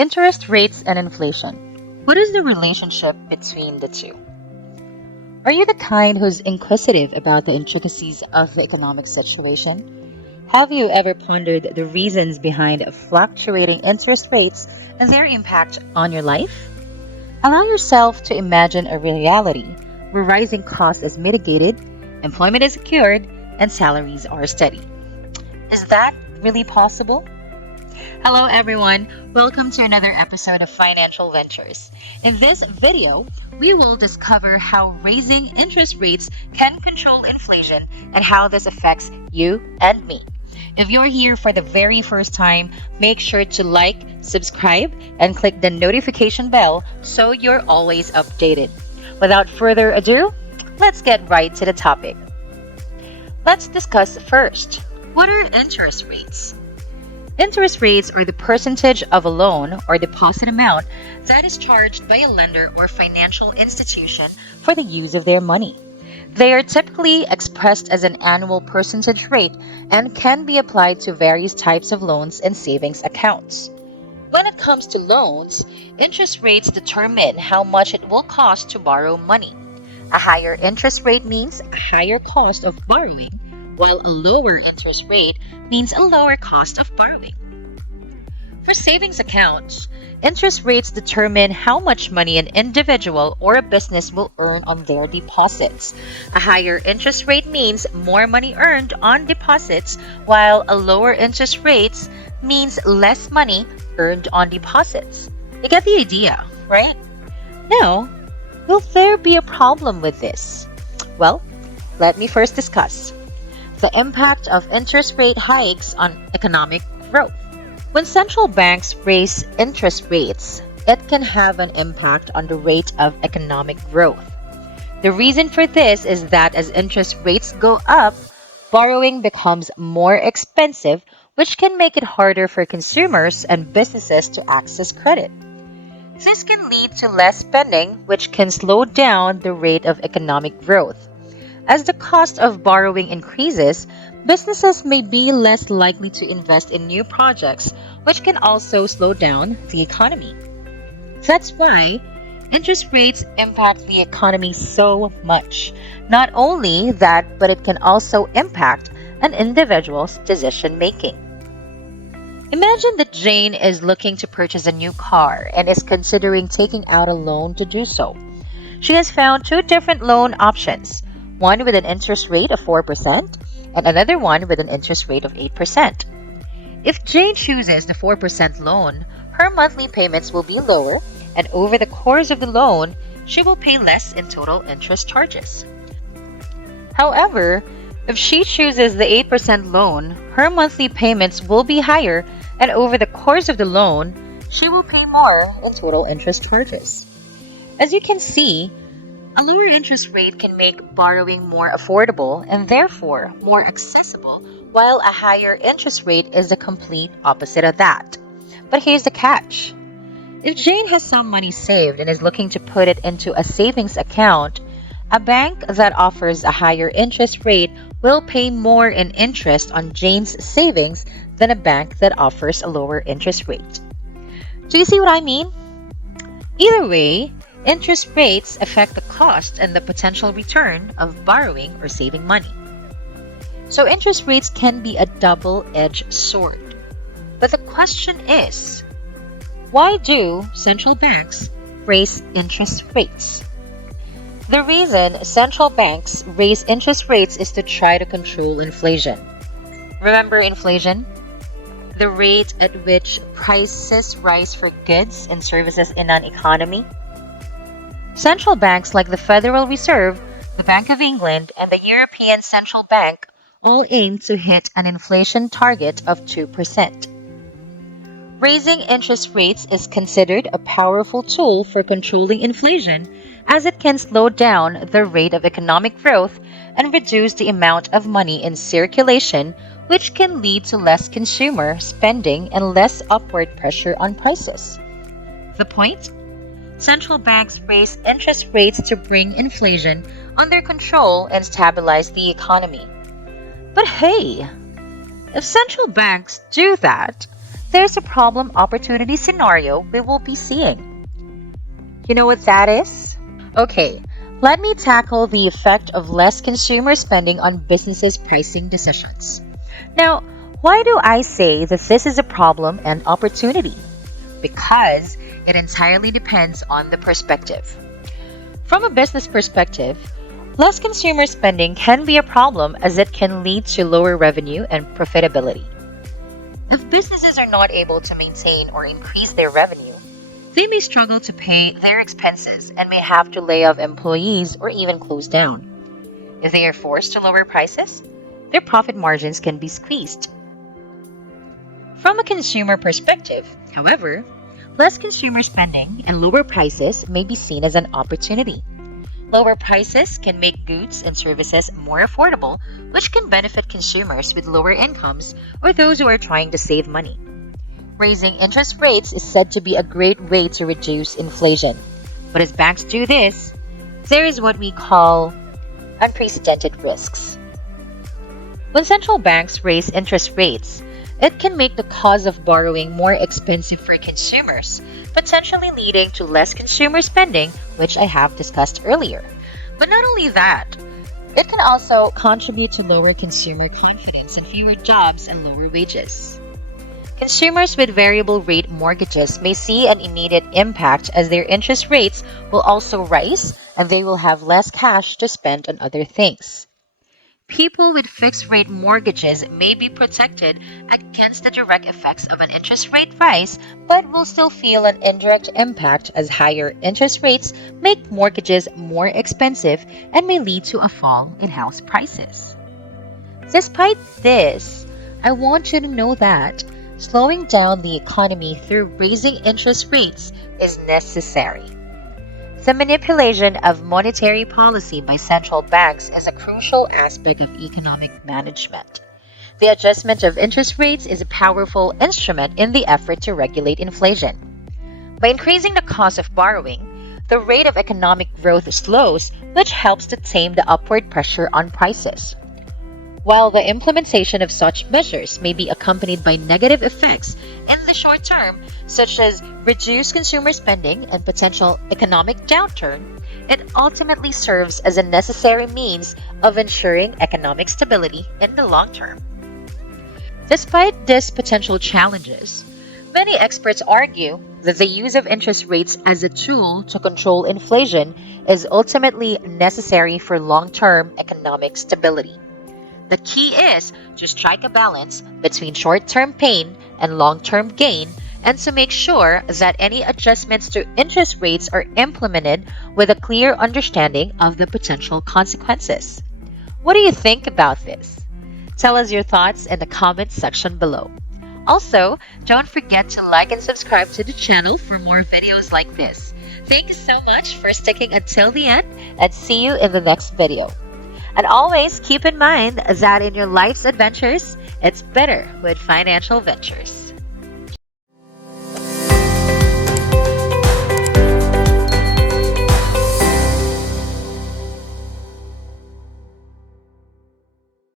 Interest rates and inflation. What is the relationship between the two? Are you the kind who's inquisitive about the intricacies of the economic situation? Have you ever pondered the reasons behind fluctuating interest rates and their impact on your life? Allow yourself to imagine a reality where rising costs is mitigated, employment is secured, and salaries are steady. Is that really possible? Hello everyone, welcome to another episode of Financial Ventures. In this video, we will discover how raising interest rates can control inflation and how this affects you and me. If you're here for the very first time, make sure to like, subscribe, and click the notification bell so you're always updated. Without further ado, let's get right to the topic. Let's discuss first, what are interest rates? Interest rates are the percentage of a loan or deposit amount that is charged by a lender or financial institution for the use of their money. They are typically expressed as an annual percentage rate and can be applied to various types of loans and savings accounts. When it comes to loans, interest rates determine how much it will cost to borrow money. A higher interest rate means a higher cost of borrowing, while a lower interest rate means a lower cost of borrowing. For savings accounts, interest rates determine how much money an individual or a business will earn on their deposits. A higher interest rate means more money earned on deposits, while a lower interest rate means less money earned on deposits. You get the idea, right? Now, will there be a problem with this? Well, let me first discuss the impact of interest rate hikes on economic growth. When central banks raise interest rates, it can have an impact on the rate of economic growth. The reason for this is that as interest rates go up, borrowing becomes more expensive, which can make it harder for consumers and businesses to access credit. This can lead to less spending, which can slow down the rate of economic growth. As the cost of borrowing increases, businesses may be less likely to invest in new projects, which can also slow down the economy. That's why interest rates impact the economy so much. Not only that, but it can also impact an individual's decision making. Imagine that Jane is looking to purchase a new car and is considering taking out a loan to do so. She has found two different loan options, one with an interest rate of 4% and another one with an interest rate of 8%. If Jane chooses the 4% loan, her monthly payments will be lower, and over the course of the loan, she will pay less in total interest charges. However, if she chooses the 8% loan, her monthly payments will be higher, and over the course of the loan, she will pay more in total interest charges. As you can see, a lower interest rate can make borrowing more affordable and therefore more accessible, while a higher interest rate is the complete opposite of that. But here's the catch. If Jane has some money saved and is looking to put it into a savings account, a bank that offers a higher interest rate will pay more in interest on Jane's savings than a bank that offers a lower interest rate. Do you see what I mean? Either way, interest rates affect the cost and the potential return of borrowing or saving money. So interest rates can be a double-edged sword. But the question is, why do central banks raise interest rates? The reason central banks raise interest rates is to try to control inflation. Remember inflation? The rate at which prices rise for goods and services in an economy. Central banks like the Federal Reserve, the Bank of England, and the European Central Bank all aim to hit an inflation target of 2%. Raising interest rates is considered a powerful tool for controlling inflation, as it can slow down the rate of economic growth and reduce the amount of money in circulation, which can lead to less consumer spending and less upward pressure on prices. The point? Central banks raise interest rates to bring inflation under control and stabilize the economy. But hey, if central banks do that, there's a problem opportunity scenario we will be seeing. You know what that is? Okay, let me tackle the effect of less consumer spending on businesses' pricing decisions. Now, why do I say that this is a problem and opportunity? Because it entirely depends on the perspective. From a business perspective, less consumer spending can be a problem as it can lead to lower revenue and profitability. If businesses are not able to maintain or increase their revenue, they may struggle to pay their expenses and may have to lay off employees or even close down. If they are forced to lower prices, their profit margins can be squeezed. From a consumer perspective, however, less consumer spending and lower prices may be seen as an opportunity. Lower prices can make goods and services more affordable, which can benefit consumers with lower incomes or those who are trying to save money. Raising interest rates is said to be a great way to reduce inflation. But as banks do this, there is what we call unprecedented risks. When central banks raise interest rates, it can make the cost of borrowing more expensive for consumers, potentially leading to less consumer spending, which I have discussed earlier. But not only that, it can also contribute to lower consumer confidence and fewer jobs and lower wages. Consumers with variable rate mortgages may see an immediate impact as their interest rates will also rise and they will have less cash to spend on other things. People with fixed rate mortgages may be protected against the direct effects of an interest rate rise, but will still feel an indirect impact as higher interest rates make mortgages more expensive and may lead to a fall in house prices. Despite this, I want you to know that slowing down the economy through raising interest rates is necessary. The manipulation of monetary policy by central banks is a crucial aspect of economic management. The adjustment of interest rates is a powerful instrument in the effort to regulate inflation. By increasing the cost of borrowing, the rate of economic growth slows, which helps to tame the upward pressure on prices. While the implementation of such measures may be accompanied by negative effects in the short term, such as reduced consumer spending and potential economic downturn, it ultimately serves as a necessary means of ensuring economic stability in the long term. Despite these potential challenges, many experts argue that the use of interest rates as a tool to control inflation is ultimately necessary for long-term economic stability. The key is to strike a balance between short-term pain and long-term gain and to make sure that any adjustments to interest rates are implemented with a clear understanding of the potential consequences. What do you think about this? Tell us your thoughts in the comments section below. Also, don't forget to like and subscribe to the channel for more videos like this. Thank you so much for sticking until the end and see you in the next video. And always keep in mind that in your life's adventures, it's better with financial ventures.